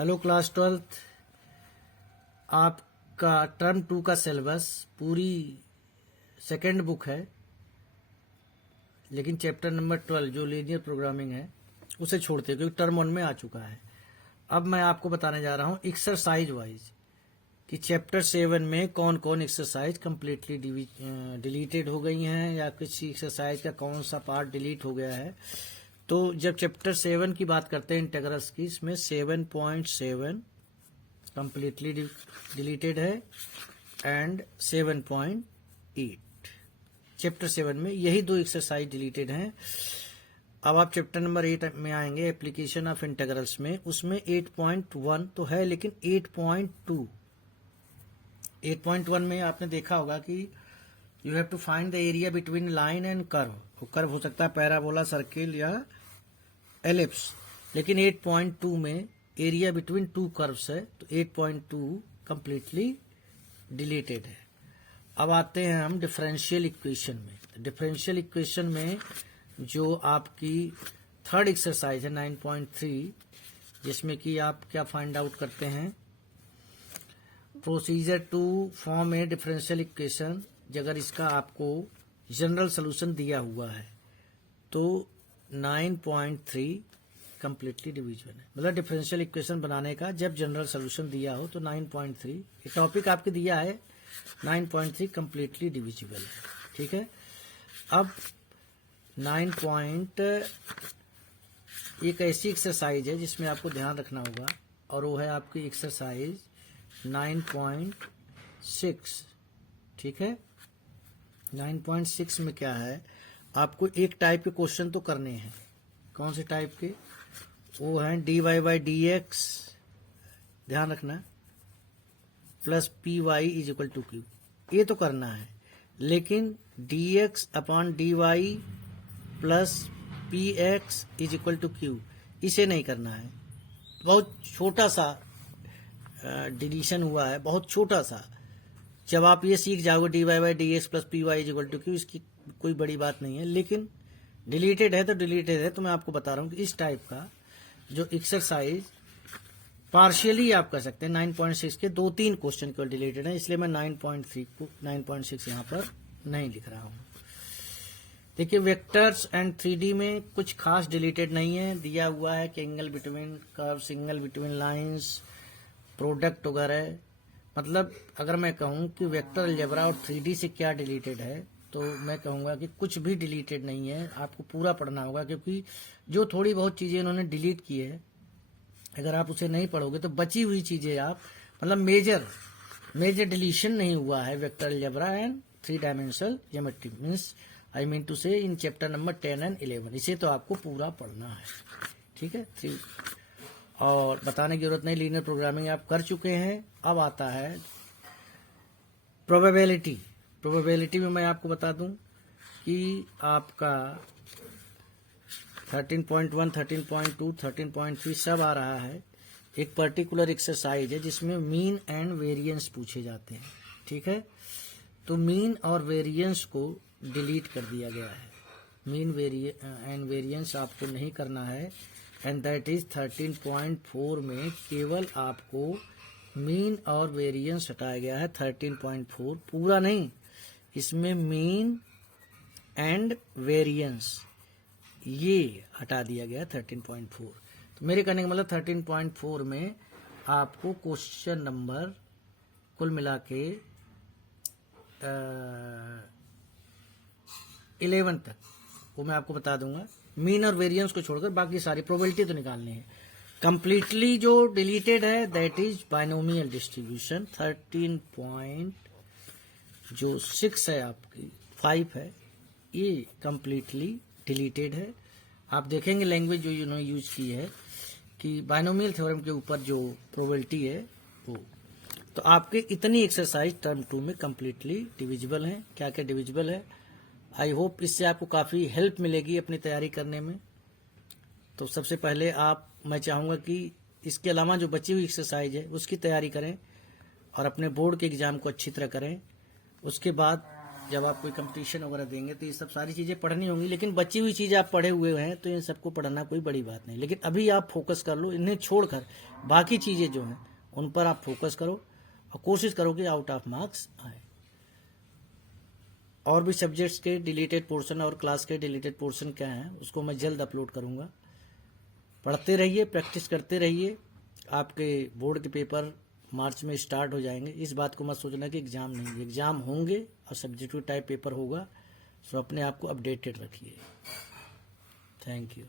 Hello class 12th। आपका term 2 का syllabus पूरी सेकेंड बुक है, लेकिन चैप्टर नंबर 12 जो लीनियर प्रोग्रामिंग है उसे छोड़ते क्योंकि टर्म 1 में आ चुका है। अब मैं आपको बताने जा रहा हूँ एक्सरसाइज वाइज कि चैप्टर 7 में कौन कौन एक्सरसाइज कम्प्लीटली डिलीटेड हो गई हैं या किसी एक्सरसाइज का कौन सा पार्ट डिलीट हो गया है। तो जब चैप्टर 7 की बात करते हैं इंटीग्रल्स की, इसमें 7.7 कम्प्लीटली डिलीटेड है एंड 7.8 चैप्टर 7 में यही दो एक्सरसाइज डिलीटेड हैं। अब आप चैप्टर नंबर 8 में आएंगे एप्लीकेशन ऑफ इंटीग्रल्स में, उसमें 8.1 तो है, लेकिन 8.1 में आपने देखा होगा कि you have to find the area between line and curve. Curve हो सकता है पैराबोला, सर्किल या एलिप्स, लेकिन 8.2 में एरिया बिटवीन टू कर्व्स है, तो 8.2 कंप्लीटली डिलीटेड है। अब आते हैं हम डिफरेंशियल इक्वेशन में। डिफरेंशियल इक्वेशन में जो आपकी थर्ड एक्सरसाइज है 9.3, जिसमें कि आप क्या फाइंड आउट करते हैं, procedure to form a differential equation. अगर इसका आपको जनरल सोल्यूशन दिया हुआ है तो 9.3 कंप्लीटली डिविजिबल है। मतलब डिफरेंशियल इक्वेशन बनाने का जब जनरल सोल्यूशन दिया हो तो 9.3, टॉपिक आपके दिया है 9.3 कंप्लीटली डिविजिबल है। ठीक है। अब 9. एक ऐसी एक्सरसाइज है जिसमें आपको ध्यान रखना होगा, और वो है आपकी एक्सरसाइज 9.6। ठीक है। 9.6 में क्या है, आपको एक टाइप के क्वेश्चन तो करने हैं। कौन से टाइप के? वो हैं dy/dx, ध्यान रखना, plus py is equal to q, ये तो करना है। लेकिन dx/dy plus px is equal to q, इसे नहीं करना है। बहुत छोटा सा डिलीशन हुआ है, बहुत छोटा सा। जब आप ये सीख जाओगे dy/dx plus py is equal to q, इसकी कोई बड़ी बात नहीं है, लेकिन डिलीटेड है तो डिलीटेड है। तो मैं आपको बता रहा हूँ कि इस टाइप का जो एक्सरसाइज पार्शियली आप कर सकते हैं। 9.6 के 2-3 क्वेश्चन केवल डिलीटेड है, इसलिए मैं 9.6 यहाँ पर नहीं लिख रहा हूँ। देखिए वेक्टर्स एंड 3D में कुछ खास डिलीटेड नहीं है। दिया हुआ है कि angle between curve, single between lines, product वगैरह। मतलब अगर मैं कहूँ कि वेक्टर अलजेब्रा और 3D से क्या डिलीटेड है, तो मैं कहूँगा कि कुछ भी डिलीटेड नहीं है। आपको पूरा पढ़ना होगा, क्योंकि जो थोड़ी बहुत चीज़ें इन्होंने डिलीट की है, अगर आप उसे नहीं पढ़ोगे तो बची हुई चीज़ें आप, मतलब मेजर डिलीशन नहीं हुआ है vector algebra and 3 dimensional geometry, means I mean to say in chapter number 10 and 11। इसे तो आपको पूरा पढ़ना है। ठीक है। 3 और बताने की जरूरत नहीं, लीनियर प्रोग्रामिंग आप कर चुके हैं। अब आता है प्रोबेबिलिटी। प्रोबेबिलिटी में मैं आपको बता दूं कि आपका 13.1, 13.2, 13.3 सब आ रहा है। एक पर्टिकुलर एक्सरसाइज है जिसमें मीन एंड वेरिएंस पूछे जाते हैं। ठीक है। तो मीन और वेरिएंस को डिलीट कर दिया गया है। मीन एंड वेरिएंस आपको नहीं करना है, एंड दैट इज 13.4 में केवल आपको मीन और वेरिएंस हटाया गया है। 13.4 पूरा नहीं, इसमें मीन एंड वेरिएंस ये हटा दिया गया 13.4। तो मेरे कहने का मतलब 13.4 में आपको क्वेश्चन नंबर कुल मिला के 11 तक, वो मैं आपको बता दूंगा। मीन और वेरिएंस को छोड़कर बाकी सारी प्रोबेबिलिटी तो निकालनी है। कंप्लीटली जो डिलीटेड है दैट इज बाइनोमियल डिस्ट्रीब्यूशन। 13.6 है आपकी 5 है, ये कंप्लीटली डिलीटेड है। आप देखेंगे लैंग्वेज जो इन्होंने यूज की है कि बाइनोमियल थ्योरम के ऊपर जो प्रोबेबिलिटी है वो। तो आपके इतनी एक्सरसाइज टर्म 2 में कंप्लीटली डिविजिबल हैं। क्या क्या डिविजिबल है, आई होप इससे आपको काफ़ी हेल्प मिलेगी अपनी तैयारी करने में। तो सबसे पहले मैं चाहूँगा कि इसके अलावा जो बची हुई एक्सरसाइज है उसकी तैयारी करें और अपने बोर्ड के एग्ज़ाम को अच्छी तरह करें। उसके बाद जब आप कोई कंपटीशन वगैरह देंगे तो ये सब सारी चीज़ें पढ़नी होंगी, लेकिन बची हुई चीज़ें आप पढ़े हुए हैं तो इन सबको पढ़ना कोई बड़ी बात नहीं। लेकिन अभी आप फोकस कर लो, इन्हें छोड़कर बाकी चीज़ें जो हैं उन पर आप फोकस करो और कोशिश करो कि आउट ऑफ मार्क्स आए। और भी सब्जेक्ट्स के डिलीटेड पोर्शन और क्लास के डिलीटेड पोर्शन क्या हैं उसको मैं जल्द अपलोड करूँगा। पढ़ते रहिए, प्रैक्टिस करते रहिए, आपके बोर्ड के पेपर मार्च में स्टार्ट हो जाएंगे। इस बात को मत सोचना कि एग्ज़ाम नहीं, एग्ज़ाम होंगे और सब्जेक्टिव टाइप पेपर होगा, सो अपने आप को अपडेटेड रखिए। Thank you.